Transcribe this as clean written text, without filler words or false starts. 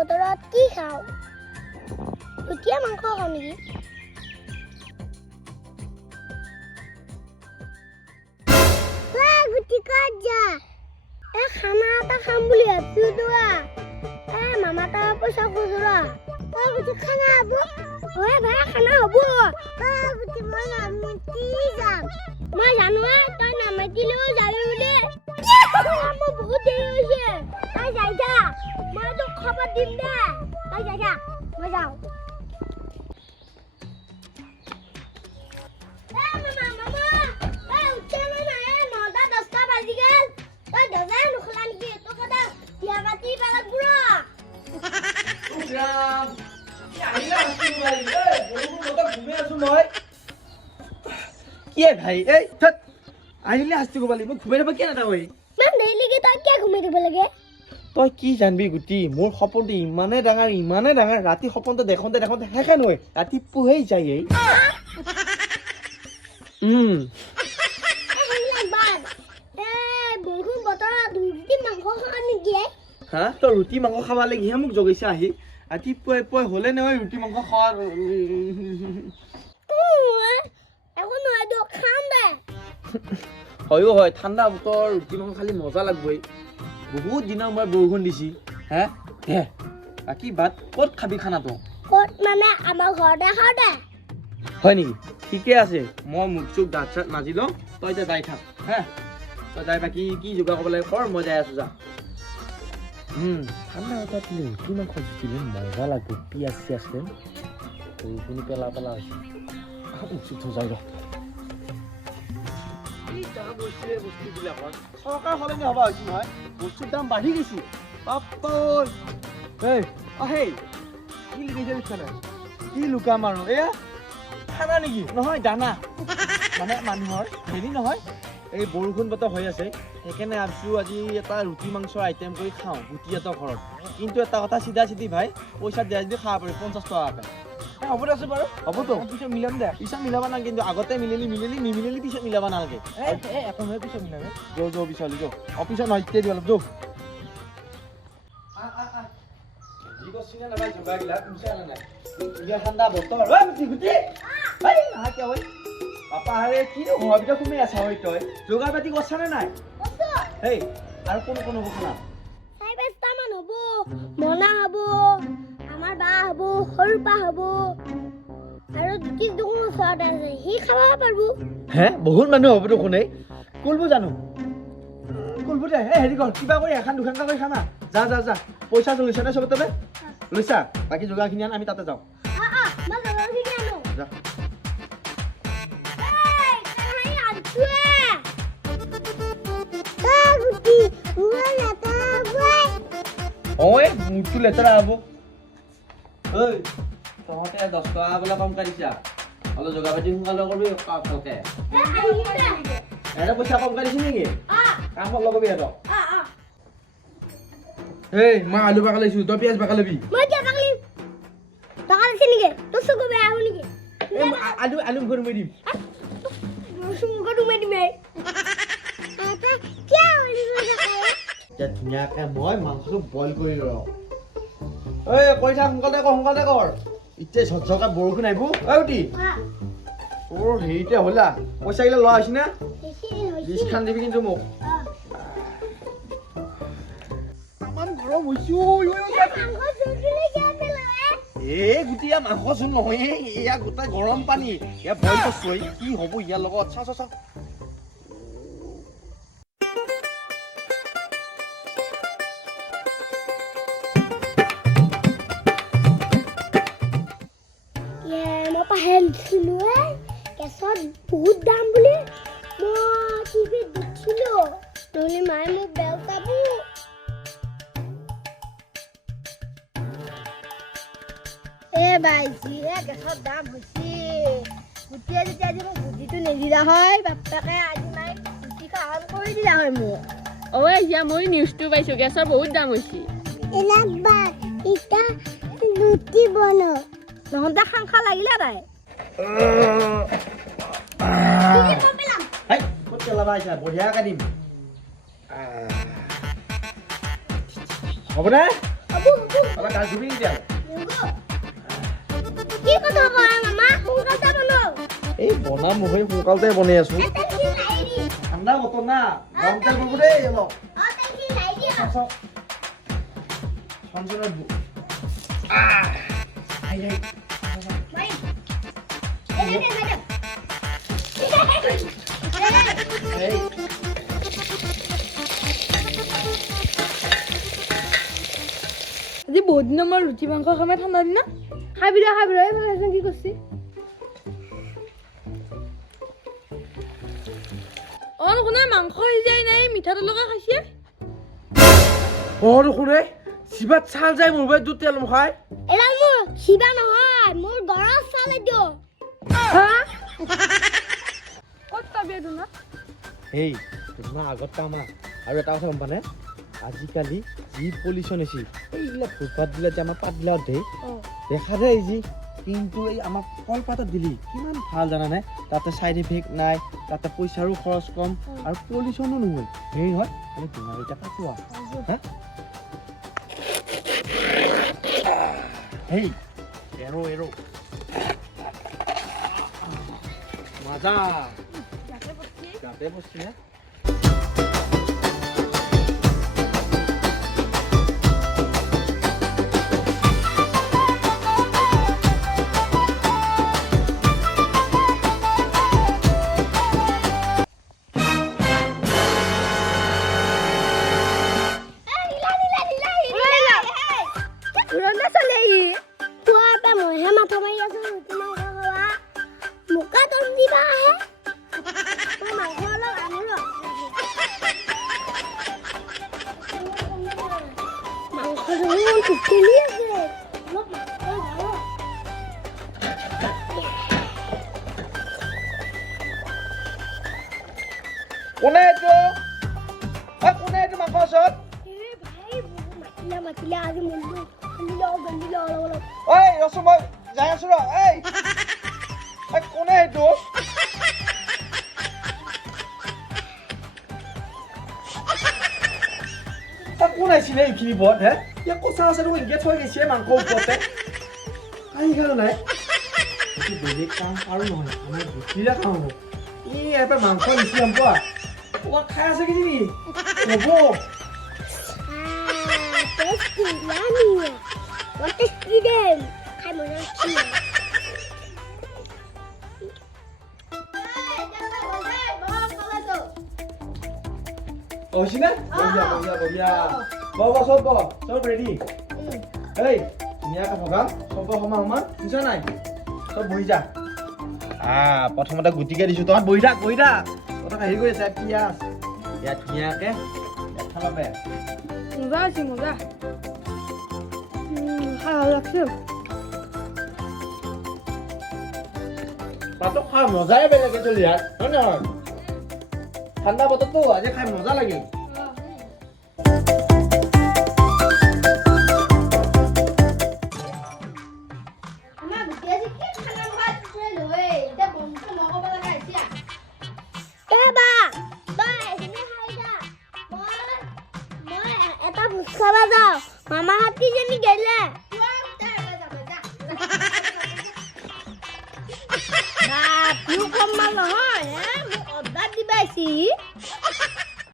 বতৰত কি খাওঁ এতিয়া মাংস খাওঁ নেকি গুটি কত যা খানা এটা খাম বুলি ভাবিছো তোৰা মামা তা পইচা খুজুৰা গুটি খানা হব ভাই খানা হব গুটি মই নামতি যাম মই জানো তই নামাতিলেও যাবি বুলি মোৰ বহুত দেৰি হৈছে তই যাই যা মই তোক খবৰ দিম দে তই যাই যা মই যাওঁ কি ভাই এই আহিলে শাস্তি কৰিব লাগিব ঘুমাই থাকা কিয় নাথাক ইমান দেৰিলৈকে তই কিয় ঘুমাই দিব লাগে তই কি জানবি গুটি মোৰ সপোনটো ইমানেই ডাঙৰ ৰাতি সপোনটো দেখোঁতে শেষে নহয় ৰাতি পুহেই যায় হা তই ৰুটি মাংস খাব লাগিহে মোক জগাইছে আহি ৰাতিপুৱাই পুৱাই হলে নহয় ৰুটি মাংস খোৱাৰ হয়ো হয় ঠাণ্ডা বতৰ ৰুটি মাংস খালি মজা লাগবই বহুত দিনৰ মই বৰষুণ দিছি হে দে বাকী বাট ক'ত খাবি খানাটো আমাৰ ঘৰতে খাওঁ দে হয় নেকি ঠিকে আছে মই মুখ চুখ দাঁত চাত মাজি লওঁ তই এতিয়া যাই থাক হে তই যাই বাকী কি যোগাৰ কৰিব লাগে কৰ মই যাই আছো যা ঠাণ্ডা বতৰত ৰুটি মাংস দিছিলে মজা লাগব পিঁয়াজ চিয়াজ লৈ বৰষুণি পেলা হৈছে মুখ চুখ যাই ৰ চৰকাৰ সলনি হবা হৈছে নহয় বস্তুৰ দাম বাঢ়ি গৈছে কি লুকাইছে কি লুকাম আৰু এয়া খানা নেকি নহয় দানা মানে মানুহৰ হেৰি নহয় এই বৰষুণ বতৰ হৈ আছে সেইকাৰণে ভাবিছোঁ আজি এটা ৰুটি মাংসৰ আইটেম কৰি খাওঁ গুটিহঁতৰ ঘৰত কিন্তু এটা কথা চিধা চিধি ভাই পইচা দিয়া যদি খাব পাৰি 50 টকাকৈ হ'ব দে আছো বাৰু হ'বতো পিছত মিলাম দে পিছত মিলাব নালাগে কিন্তু আগতে নিমিলিলি পিছত মিলাব নালাগে একো নহয় পিছত মিলামে যৌ পিছলি যৌ অফিচত নহয় এতিয়া দিওঁ অলপ যৌ ঠাণ্ডা বতৰ পাপা আৰে কি ঘৰৰ ভিতৰত সোমাই আছা হয় তই যোগাৰ পাতি কৰছানে নাই হেই আৰু কোনো হ'ব খানা 4-5টা মান হ'ব মনা হ'ব আমাৰ বা হ'ব সৰু পা হ'ব আৰু দুটিক দুগুণ ওচৰত আছে সি খাব পাৰব হে বহুত মানুহ হ'ব দেখোন এই কলবো জানো কলবো দে হেৰি কৰ কিবা কৰি এখন দুখনটা কৰি খানা যা পইচা লৈছা নে চবতে লৈছা বাকী যোগাৰখিনি আন আমি তাতে যাওঁ যা মুখটো লেতেৰা হ'ব ঐ তহঁতে 10 টকা বোলে কম কাটিছা অলপ যোগাৰ পাতি সোনকালে কৰিবি ভালকে পইচা কম কাটিছি নেকি কাম লগাবি সিহঁতক এই মই আলু বাকা লৈছো তই পিঁয়াজ বাকা লবি আলু ঘৰ দিম ধুনীয়াকে মই মাংসটো বইল কৰি ৰ কৈ থাক সোনকালে কৰ এতিয়া ঝকঝকা বৰষুণ আহিব উটি তোৰ হেৰিতে হলা পইচা গিলা লোৱা হৈছে না লিষ্ট খান দিবি কিন্তু মোক ইমান গৰম হৈছো গুটিয়া মাংস চোন নহয় এয়া গোটাই গৰম পানী এয়া বইল কৰিছো কি হ'ব ইয়াৰ লগত চা বহুত দাম বুলি মই টিভিত দেখিলো নহলে মায়ে মোক বেয়া পাব বাইজি গেছৰ দাম হৈছে গুটিয়ে যেতিয়া আজি মোক গুটিটো নিদিলা হয় বাপ্পাকে আজি মায়ে গুটি খাম কৰি দিলা হয় মোক এতিয়া মই নিউজটো পাইছো গেছৰ বহুত দাম হৈছে ৰুটি বনাও নহ'লে খাংখা লাগিলা তাই বঢ়িয়াকে দিম হ'ব নে আবু অলপ গা ধুবি এতিয়া কি কথা কয় মামা সোনকালে বনাও এই বনাম নহয় সোনকালতে বনাই আছো এটা কি লাই দি ঠাণ্ডা বতৰ না গৰম তেল কৰিব দেই অলপ এটা কি লাই দি সঞ্চনত আই ভাই এই এই আজি বহুত দিনৰ মই ৰুটি মাংস খামে ঠাণ্ডা দিনা খাই বিৰা কি কৰিছি কোনে মাংস সিজাই নাই মিঠাটো লগা খাইছে শুনে চিবাত চাল যায় মোৰ বাই দুধ তেল খাই এলা মোৰ শিবা নহয় মোৰ গৰম চালে দিও ক'ত পাবি ধুনা এই তোমাৰ আগত কামা আৰু এটা কথা গম পানে আজিকালি যি পলিউশ্যন হৈছে এইবিলাক ফুটপাথ দিলে যে আমাৰ পাতবিলাকত দেই দেখা যায় যি কিন্তু এই আমাক কলপাতত দিলি কিমান ভাল জানানে তাতে চাইড ইফেক্ট নাই তাতে পইচাৰো খৰচ কম আৰু পলিউশ্যনো নহ'ল হেৰি হয় আমি তোমাৰ এতিয়া পাতোৱা হা হেই এৰো মজা যাতে বসছি না কোনে এইটো মাংস চত মাতিলে আজি মনটো গন্দি ল ঐ ৰচো মই যাই আছো ৰ এই কোনে এইটো কোন আহিছিলে এইখিনি বত হে ইয়াক কচা আছে দেখোন এনেকৈ থৈ গৈছে মাংস ওপৰতে কাহি খালো নাই বেলেগ কাম আৰু নহয় আমাৰ ভুটিৰে খাওঁ ই এটা মাংস নিচি আম পোৱা ক'ৰবাত খাই আছে কি নেকি হ'ব tasty, yummy. What is it? Hi, Mona. Oshina? Bogya. Bawa sob ready. Hey, niya ka program. Sob homa. Bisa nai? Sob bohi ja. Prothomata gutike disu tohat bohi da. Ota kahi goi ase pias. Ya niya ke. Ya khalabe. মজা খাই ভাল লাগছে পাতো খাই মজাই বেলেগে চলি ইয়াত হয় নহয় ঠাণ্ডা বতৰটো আজি খাই মজা লাগে আমাৰ গুটিয়া কি খানা ভাত লৈ এটা বন্ধু মগব লগা আছে বাবা বাই এনে খাইছা মই এটা খাবা যাও মামা হাতি জনি গেলে পিউ কম নহয় মোক অৰ্ডাৰ দিবাইছি